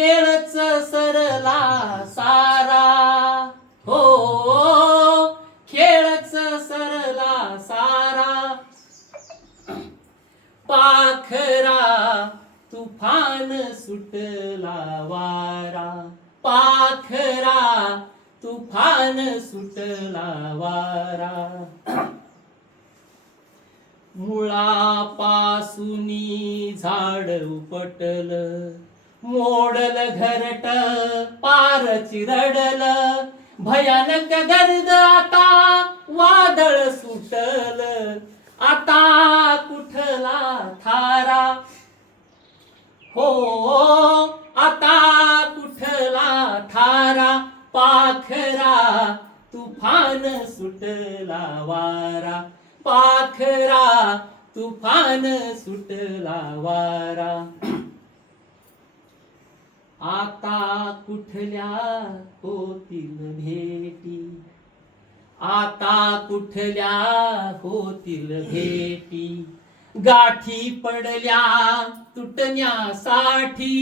खेळच सरला सारा, हो खेळच सरला सारा. पाखरा तुफान सुटला वारा, पाखरा तुफान सुटला वारा. मुळापासूनी झाड उपटल, मोडल घरट पार चिरडल. भयानक गर्द आता वादळ सुटल, आता कुठला थारा, हो आता कुठला थारा. पाखरा तुफान सुटला वारा, पाखरा तुफान सुटला वारा. आता कुठल्या होतील भेटी, आता कुठल्या होतील भेटी. गाठी पडल्या तुटण्यासाठी,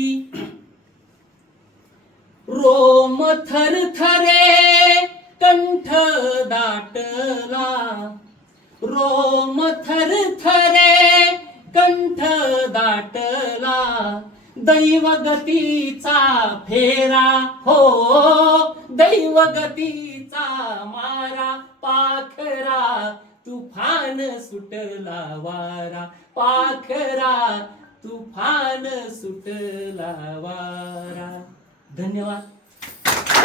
रोम थरथरे कंठ दाटला, रोम थरथरे कंठ दाटला. दैवगतीचा फेरा, हो दैवगतीचा मारा. पाखरा तुफान सुटला वारा, पाखरा तुफान सुटला वारा. धन्यवाद.